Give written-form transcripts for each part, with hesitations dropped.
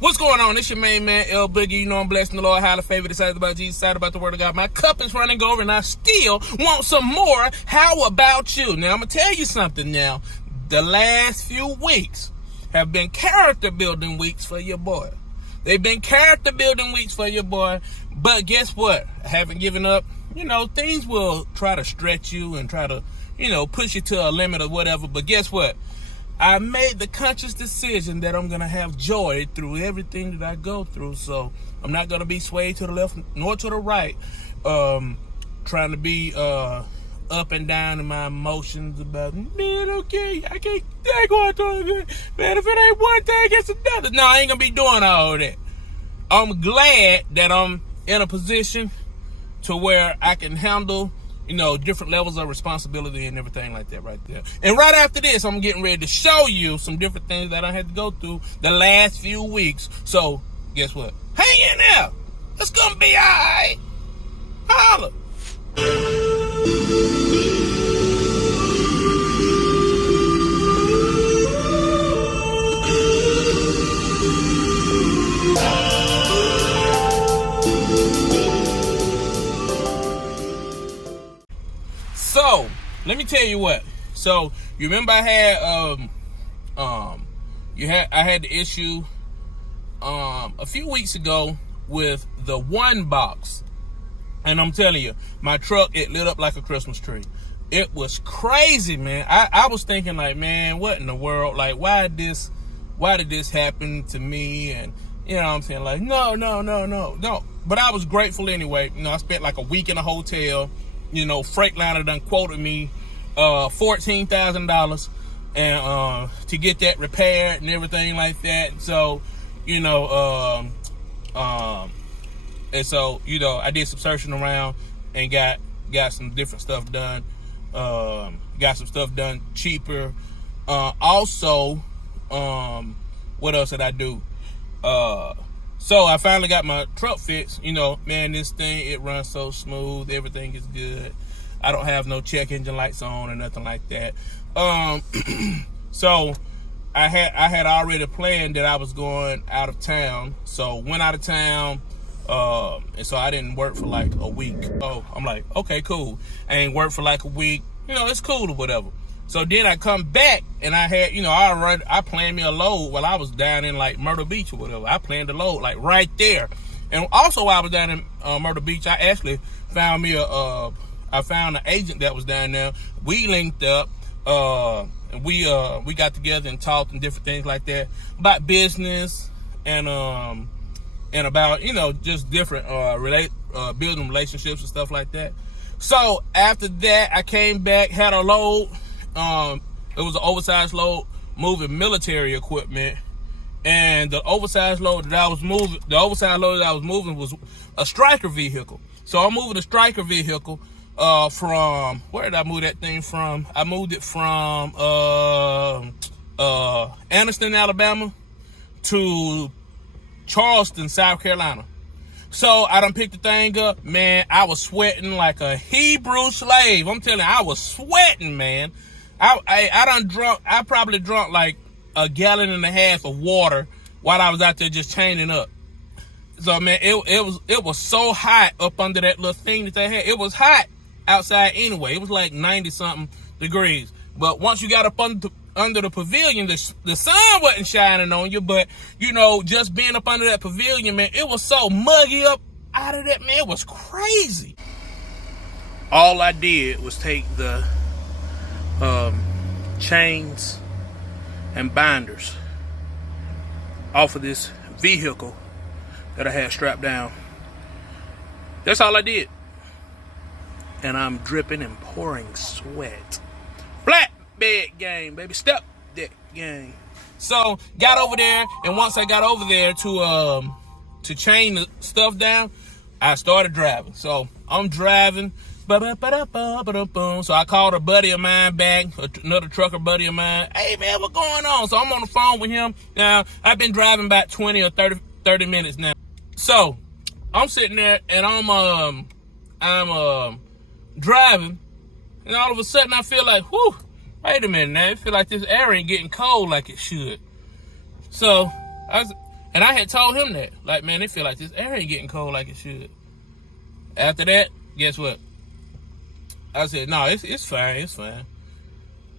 What's going on? It's your main man, L Boogie. You know I'm blessed in the Lord, highly favored, excited about Jesus, excited about the word of God. My cup is running over and I still want some more. How about you? Now, I'm going to tell you something now. The last few weeks have been character building weeks for your boy. They've been character building weeks for your boy. But guess what? I haven't given up. You know, things will try to stretch you and try to, push you to a limit or whatever. But guess what? I made the conscious decision that I'm going to have joy through everything that I go through. So I'm not going to be swayed to the left nor to the right, trying to be up and down in my emotions about, man, okay, I can't go out there, man, if it ain't one thing, it's another. No, I ain't going to be doing all that. I'm glad that I'm in a position to where I can handle different levels of responsibility and everything like that right there. And right after this, I'm getting ready to show you some different things that I had to go through the last few weeks. So, guess what? Hang in there. It's going to be all right. Holla. So, let me tell you what. So, you remember I had the issue a few weeks ago with the one box. And I'm telling you, my truck, it lit up like a Christmas tree. It was crazy, man. I was thinking like, man, what in the world? Like, why did this happen to me? And you know what I'm saying? Like, no. But I was grateful anyway. I spent like a week in a hotel. Freightliner done quoted me $14,000 and to get that repaired and everything like that. So, I did some searching around and got some different stuff done. Got some stuff done cheaper. Also, what else did I do? So I finally got my truck fixed. Man, this thing, it runs so smooth. Everything is good. I don't have no check engine lights on or nothing like that. So I had already planned that I was going out of town. So went out of town. And so I didn't work for like a week. Oh, I'm like, okay, cool. I ain't worked for like a week. It's cool or whatever. So then I come back and I had, I planned me a load while I was down in like Myrtle Beach or whatever. I planned a load like right there. And also while I was down in Myrtle Beach, I actually found me I found an agent that was down there. We linked up, and we got together and talked and different things like that about business and about, just different, building relationships and stuff like that. So after that, I came back, had a load. It was an oversized load moving military equipment, and the oversized load that I was moving was a Striker vehicle. So I'm moving a Striker vehicle from, where did I move that thing from? I moved it from Anniston, Alabama to Charleston, South Carolina. So I done picked the thing up, man. I was sweating like a Hebrew slave. I'm telling you, I was sweating, man. I probably drunk like a gallon and a half of water while I was out there just chaining up. So man, it was so hot up under that little thing that they had. It was hot outside anyway. It was like 90 something degrees. But once you got up under the pavilion, the sun wasn't shining on you, but just being up under that pavilion, man, it was so muggy up out of that, man. It was crazy. All I did was take the chains and binders off of this vehicle that I had strapped down. That's all I did. And I'm dripping and pouring sweat. Flatbed gang, baby. Step that gang. So got over there, and once I got over there to chain the stuff down, I started driving. So I'm driving. So I called a buddy of mine back, another trucker buddy of mine. Hey man, what's going on? So I'm on the phone with him. Now I've been driving about 20 or 30 minutes now. So I'm sitting there and I'm driving, and all of a sudden I feel like, whew, wait a minute now. I feel like this air ain't getting cold like it should. So And I had told him that. Like, man, it feel like this air ain't getting cold like it should. After that, guess what? I said, no, it's fine, it's fine.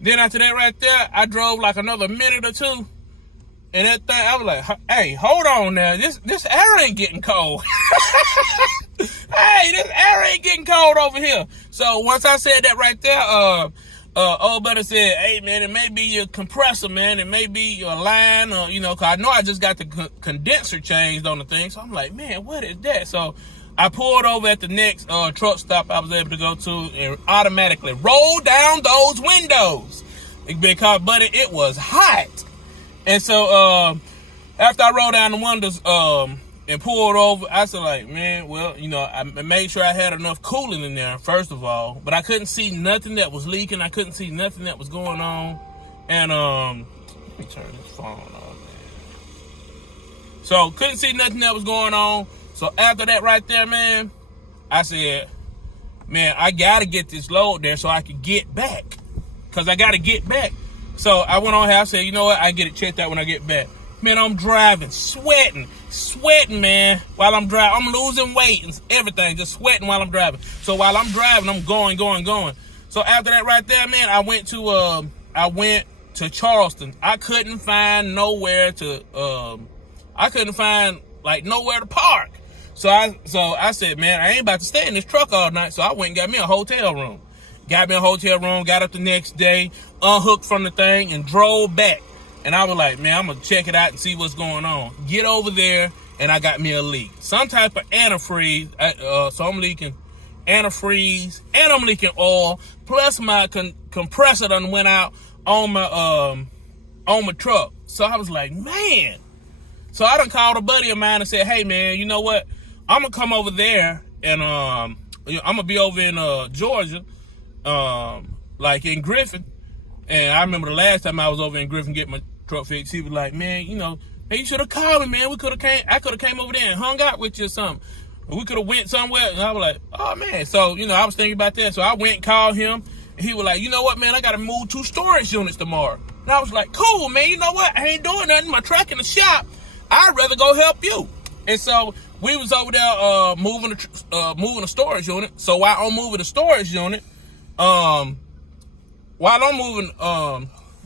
Then after that right there, I drove like another minute or two. And that thing, I was like, hey, hold on now. This air ain't getting cold. Hey, this air ain't getting cold over here. So once I said that right there, old buddy said, hey, man, it may be your compressor, man. It may be your line, or, cause I know I just got the condenser changed on the thing. So I'm like, man, what is that? So I pulled over at the next truck stop I was able to go to and automatically rolled down those windows because, buddy, it was hot. And so after I rolled down the windows and pulled over, I said, like, man, well, I made sure I had enough coolant in there, first of all. But I couldn't see nothing that was leaking. I couldn't see nothing that was going on. And let me turn this phone on, man. So couldn't see nothing that was going on. So after that right there, man, I said, man, I got to get this load there so I can get back. Because I got to get back. So I went on here, I said, you know what, I get it checked out when I get back. Man, I'm driving, sweating, man, while I'm driving. I'm losing weight and everything, just sweating while I'm driving. So while I'm driving, I'm going. So after that right there, man, I went to Charleston. I couldn't find nowhere to park. So I said, man, I ain't about to stay in this truck all night. So I went and got me a hotel room. Got up the next day, unhooked from the thing, and drove back. And I was like, man, I'm going to check it out and see what's going on. Get over there, and I got me a leak. Some type of antifreeze. So I'm leaking antifreeze, and I'm leaking oil, plus my compressor done went out on my truck. So I was like, man. So I done called a buddy of mine and said, hey, man, you know what? I'm going to come over there, and I'm going to be over in Georgia, like in Griffin. And I remember the last time I was over in Griffin getting my truck fixed, he was like, man, hey, you should have called me, man. I could have came over there and hung out with you or something. We could have went somewhere. And I was like, oh, man. So, I was thinking about that. So I went and called him. And he was like, you know what, man? I got to move 2 storage units tomorrow. And I was like, cool, man. You know what? I ain't doing nothing. My truck in the shop. I'd rather go help you. And so we was over there moving a storage unit. So while I'm moving the storage unit,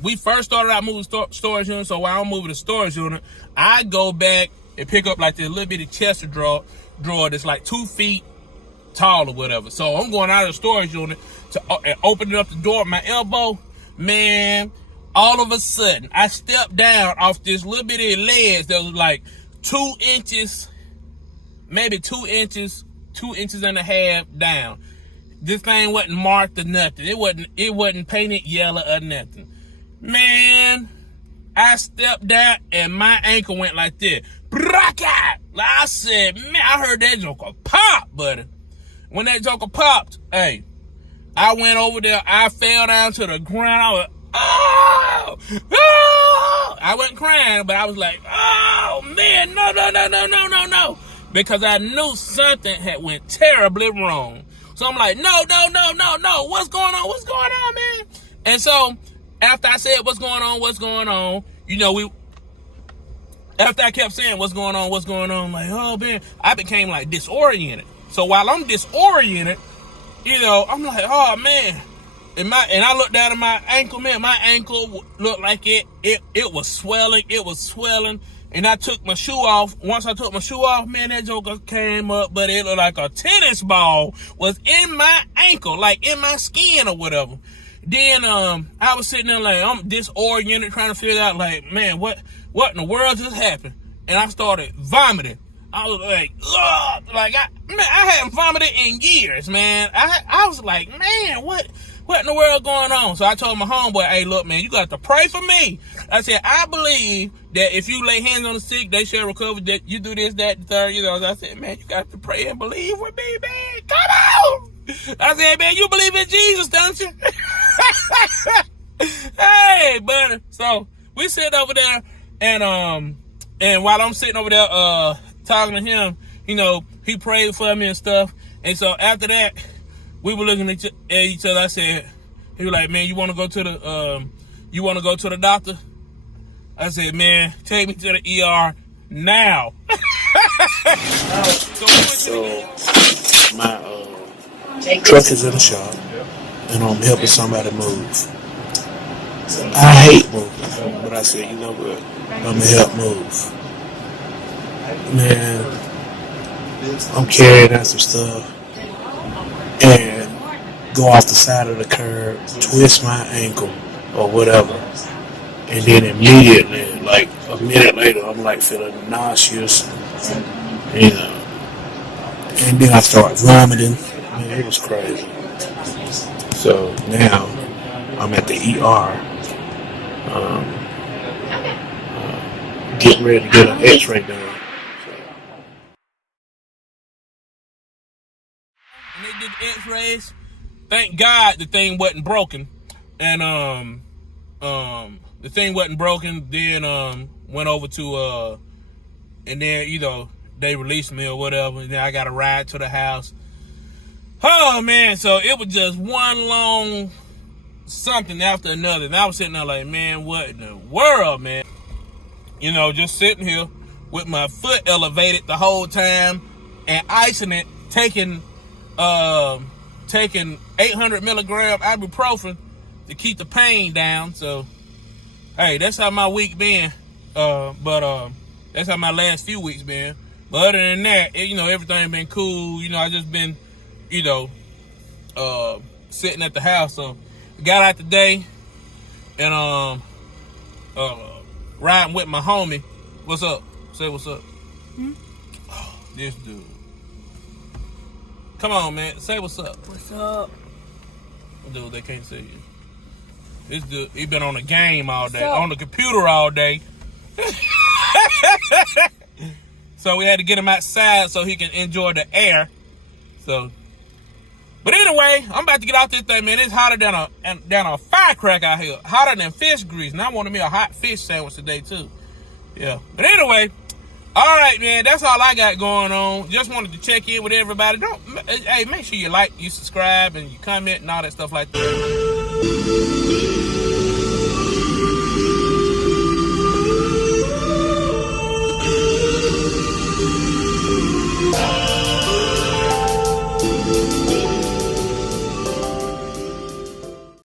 we first started out moving storage unit. So while I'm moving the storage unit, I go back and pick up like this little bitty chest drawer that's like 2 feet tall or whatever. So I'm going out of the storage unit and opening up the door with my elbow. Man, all of a sudden, I stepped down off this little bitty ledge that was like 2 inches, maybe 2 inches, 2 inches and a half down. This thing wasn't marked or nothing. It wasn't painted yellow or nothing. Man, I stepped down and my ankle went like this. I said, man, I heard that joker pop, buddy. When that joker popped, hey, I went over there. I fell down to the ground. I was, oh, I wasn't crying, but I was like, oh, man, no. Because I knew something had went terribly wrong. So I'm like, no. What's going on, man? And so after I said, what's going on, after I kept saying, what's going on, I'm like, oh, man, I became like disoriented. So while I'm disoriented, I'm like, oh, man. And I looked down at my ankle, man. My ankle looked like it was swelling. It was swelling. And I took my shoe off. Once I took my shoe off, man, that joker came up, but it looked like a tennis ball was in my ankle, like in my skin or whatever. Then I was sitting there like, I'm disoriented, trying to figure out, like, man, what in the world just happened? And I started vomiting. I was like, ugh, like I hadn't vomited in years, man. I was like, man, what in the world going on? So I told my homeboy, hey, look, man, you got to pray for me. I said, I believe that if you lay hands on the sick, they shall recover. That you do this, that, the third. I said, man, you got to pray and believe with me, man. Come on. I said, man, you believe in Jesus, don't you? Hey, buddy. So we sit over there, and while I'm sitting over there talking to him, he prayed for me and stuff. And so after that, we were looking at each other. I said, he was like, man, you want to go to the doctor? I said, man, take me to the ER. now. So my truck is in the shop, and I'm helping somebody move. I hate moving, but I said, you know what? I'm gonna help move. Man, I'm carrying out some stuff and go off the side of the curb, twist my ankle or whatever, and then immediately, like a minute later, I'm like feeling nauseous, you know, and then I start vomiting. Man, it was crazy. So now I'm at the ER, getting ready to get an X-ray done. And they did the X-rays. Thank God the thing wasn't broken, and the thing wasn't broken. Then went over to and then they released me or whatever. And then I got a ride to the house. Oh man, so it was just one long something after another. And I was sitting there like, man, what in the world, man? Just sitting here with my foot elevated the whole time and icing it, taking 800 milligram ibuprofen to keep the pain down. So, hey, that's how my week been. But that's how my last few weeks been. But other than that, everything been cool. I just been, sitting at the house. So, got out today and riding with my homie. What's up? Say what's up. Oh, this dude. Come on, man. Say what's up. What's up? Dude, they can't see you. This dude, he been on the game all day, on the computer all day. So we had to get him outside so he can enjoy the air. So, but anyway, I'm about to get out this thing, man. It's hotter than a firecracker out here. Hotter than fish grease. And I wanted me a hot fish sandwich today too. Yeah. But anyway, all right, man. That's all I got going on. Just wanted to check in with everybody. Hey, make sure you like, you subscribe, and you comment and all that stuff like that.